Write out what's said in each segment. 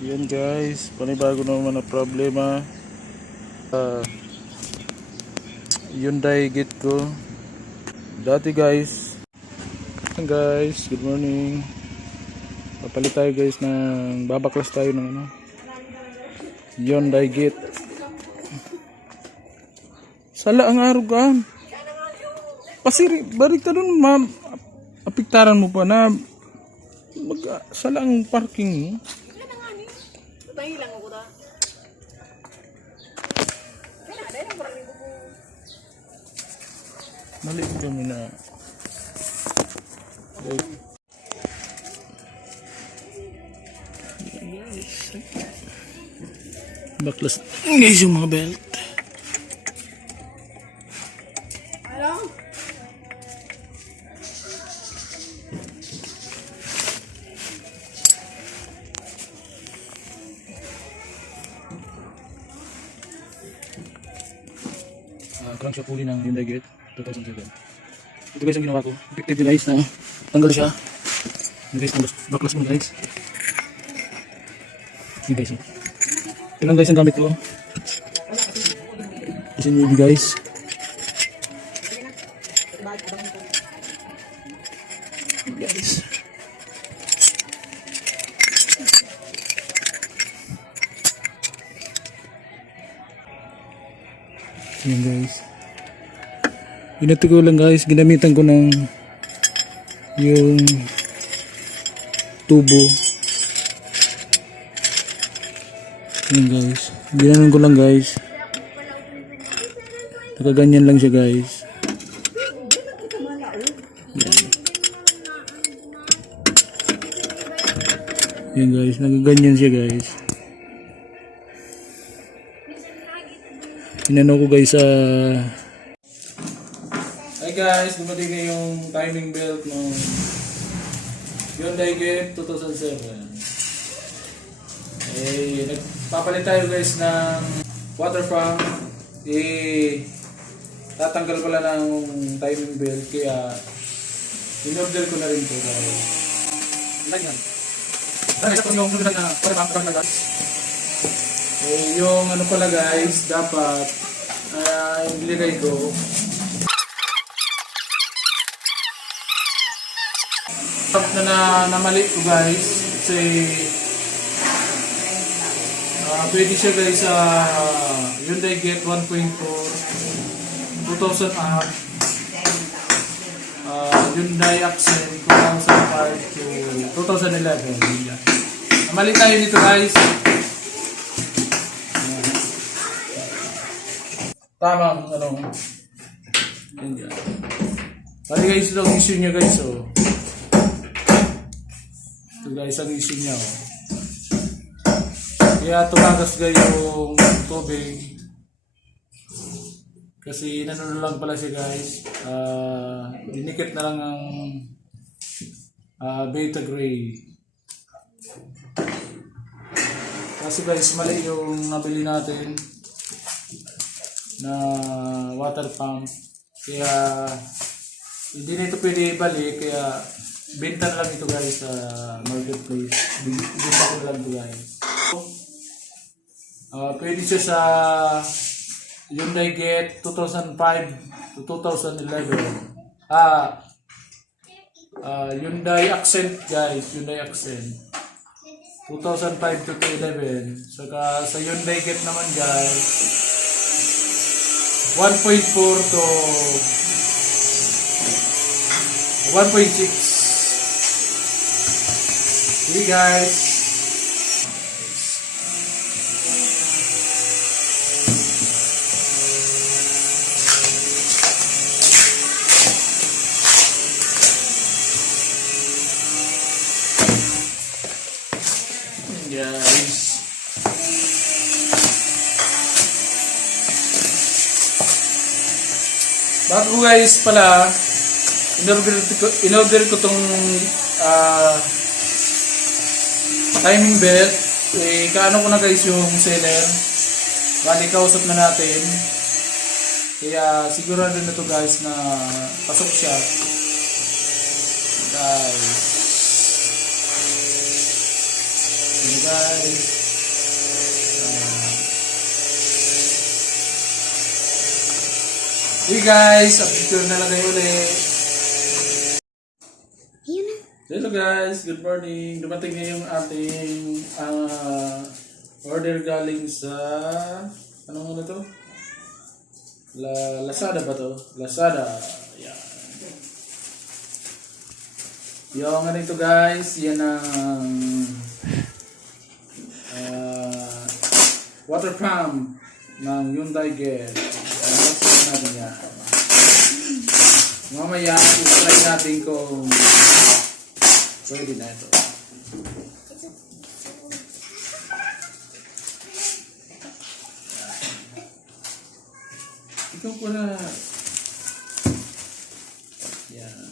Yan guys, panibago naman na problema. Hyundai Gate ko. Dati guys, good morning. Papalit tayo guys ng babaklas tayo ng Hyundai Gate. Sala ang arugan. Pasiri, balik ka dun ma'am. Apiktaran mo pa na sala ang parking mo. Hilang ako ta. Kaya ada yang kurang ibu. Mali kami na. Baklas guys yung mga belt. Halo. Crankshaft uli ng Hyundai Gate 2007. Ito guys ang ginawa ko. Effective guys na tanggal siya. Ito guys, baklas mo guys. Ito guys. Ito lang guys ang gamit ko. Kasi nyo guys. Guys. Yan guys. Inato ko lang guys, ginamitan ko ng yung tubo. Yan guys. Ginanon ko lang guys. Nakaganyan lang siya guys. Yan. Yan guys, nakaganyan siya guys. Inano ko guys sa Hi guys, dumating na yung timing belt ng Hyundai Gate 2007. Nagpapalit tayo guys ng water pump. Tatanggal pala ng timing belt kaya in-order ko na rin ito guys. Lagyan. Ito yung sumunod na water pump na guys. Yung ano pala guys, dapat ilagay ko na mali ko guys kasi pwede siya guys sa Hyundai Gate 1.4 2000 amp Hyundai Accent 2005 to 2011. Mali tayo nito guys. Tamang yun yan. Bali guys, ito ang issue niya guys. Ito guys ang issue niya. Kaya tumagas guys yung tubig. Kasi nanuno lang pala siya guys. Dinikit na lang ang beta gray. Kasi guys, mali yung nabili natin na water pump, kaya hindi na ito pwede ibalik, kaya benta na lang ito guys sa marketplace. Benta ko na lang ito guys. Pwede siya sa Hyundai Gate 2005 to 2011. Hyundai Accent guys, Hyundai Accent 2005 to 2011. Saka sa Hyundai Gate naman guys 1.4 to 1.6. Hey guys. Guys. Bago guys pala, in-order ko tong timing belt. Kaano ko na guys yung seller. Bali kausap na natin. Kaya sigurado na to guys na pasok siya. Guys. guys. Hey guys, update na lang kayo ulit. Hello guys, good morning. Dumating na yung ating order galing sa anong ano to? Lazada ba to? Lazada. Yan. Yung ano ito guys, yan ang water pump ng Hyundai Gear. Unboxing natin yan. Mamaya, i-try natin kung pwede na ito. Ikaw pala. Yan.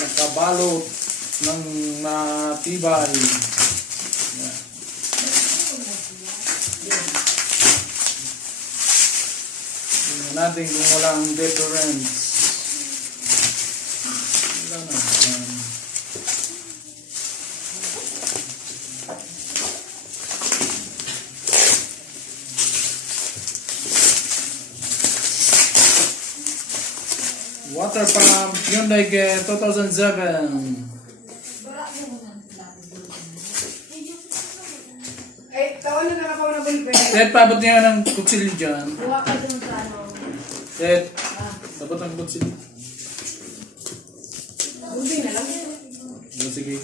Nakabalot ng matibay. Yan. Tingnan natin kung walang deterrence. Wala na. Water pump Hyundai Gear 2007. Eh, tawanan na ako ng bulpe. Ted, paabot niya ng kutsilyo dyan. Buha ka dun sa ano. Ted, paabot ng kutsilyo. Bulpe na lang. Sige.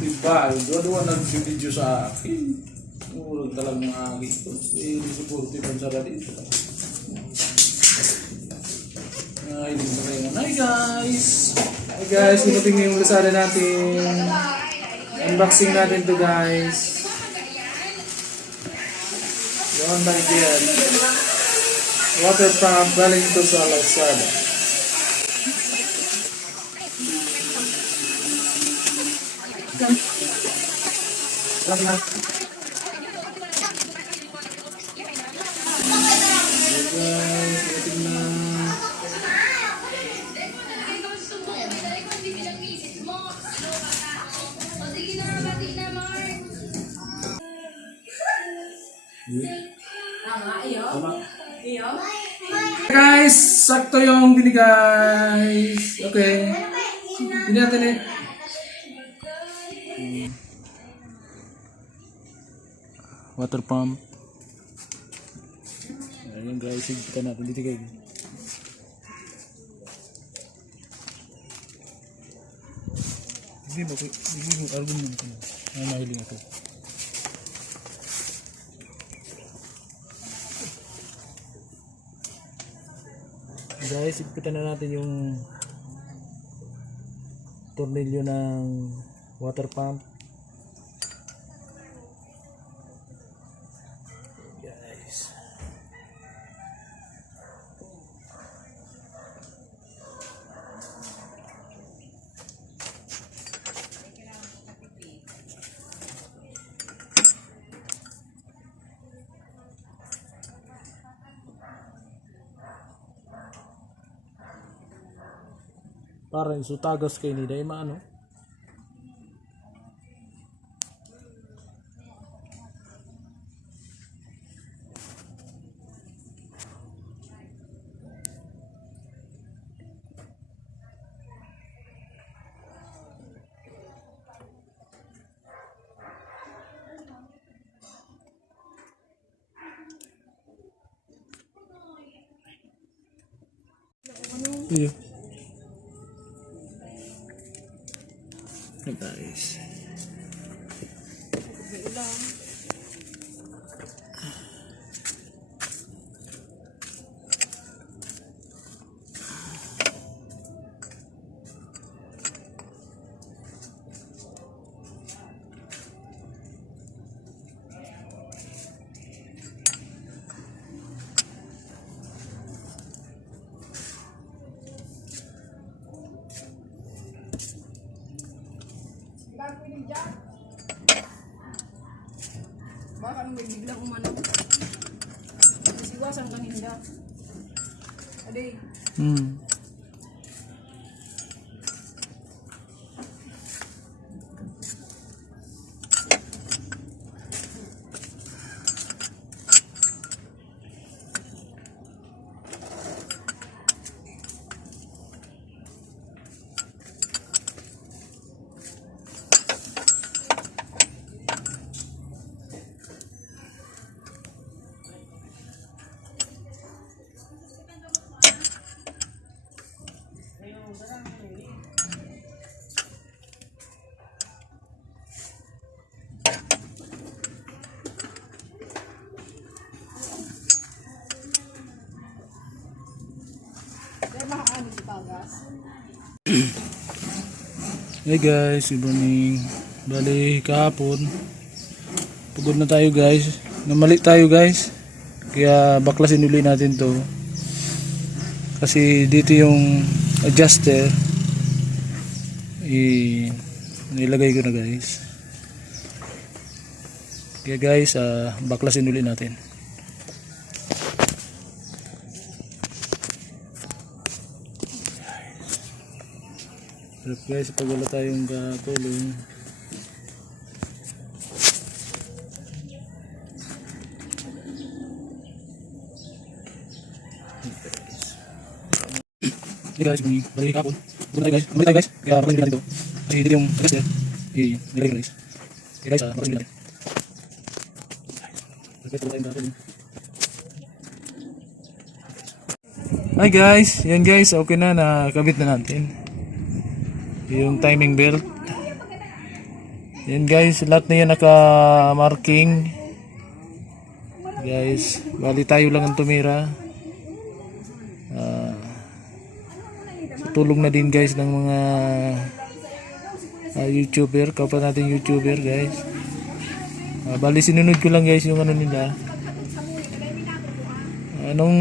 Diba, dua-dua nag-video sa akin. Murag talagang agi ito. Eh, supportive ang sarap dito. Ay, hindi mo kayo. Hi guys! Hi guys, dumating na yung Lazada natin. Unboxing natin to guys. Yun na yan. Water pump galing ito sa Lazada. Guys, dumating na. Guys, sakto yung bini guys. Okay. Hindi natin eh. Water pump. Ayan guys, kita natin dito kayo. Hindi ba ko argument ko. Ay mahiling ako. Guys, ipitan na natin yung tornilyo ng water pump. Guys. Parang sutagas kay ni day maano. Iya. Guys. lang, may biglang umano. Kasi iwasan kang hinda. Aday. Kaya makaano si Pagas. Hey guys, good morning. Bali kahapon pagod na tayo guys. Namali tayo guys. Kaya baklasin uli natin to. Kasi dito yung adjuster nilagay ko na guys. Kaya guys, baklasin uli natin. Sarap guys, pag wala tayong katulong. Hey guys, balik kapon. Balik tayo guys. Kaya baklasin natin ito. Kasi dito yung adjuster nilagay ko guys. Kaya guys, baklasin natin. Hi guys, yan guys, okay na, nakabit na natin yung timing belt. Yan guys, lahat na yan naka marking guys. Bali tayo lang ang tumira. Tulong na din guys ng mga YouTuber, kapwa natin YouTuber guys. Bali sinunod ko lang guys yung ano nila. Anong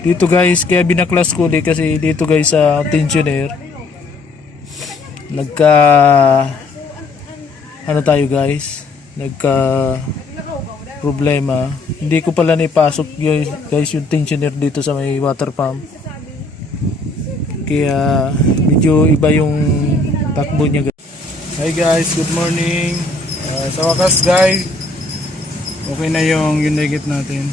dito guys, kaya binaklas ko ulit kasi dito guys sa tensioner nagka ano tayo guys, nagka problema. Hindi ko pala naipasok guys yung tensioner dito sa may water pump. Kaya medyo iba yung takbo niya guys. Hi guys, good morning. Sa wakas guys, okay na yung unigit natin.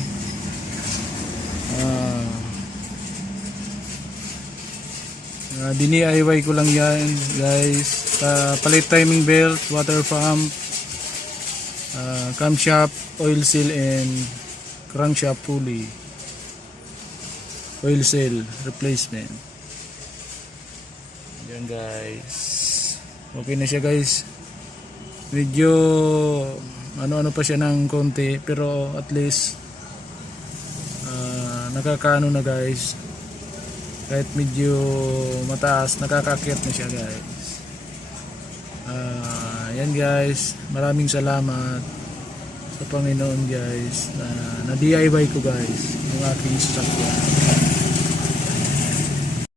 DIY ko lang yan guys. Palit timing belt, water pump, camshaft, oil seal, and crankshaft pulley, oil seal replacement. Yan guys, okay na siya guys. Medyo ano pa siya ng konti, pero at least nakakaano na guys. Kahit medyo mataas, nakakakyat na siya guys. Yan guys, maraming salamat sa Panginoon guys na DIY ko guys yung aking sasakyan.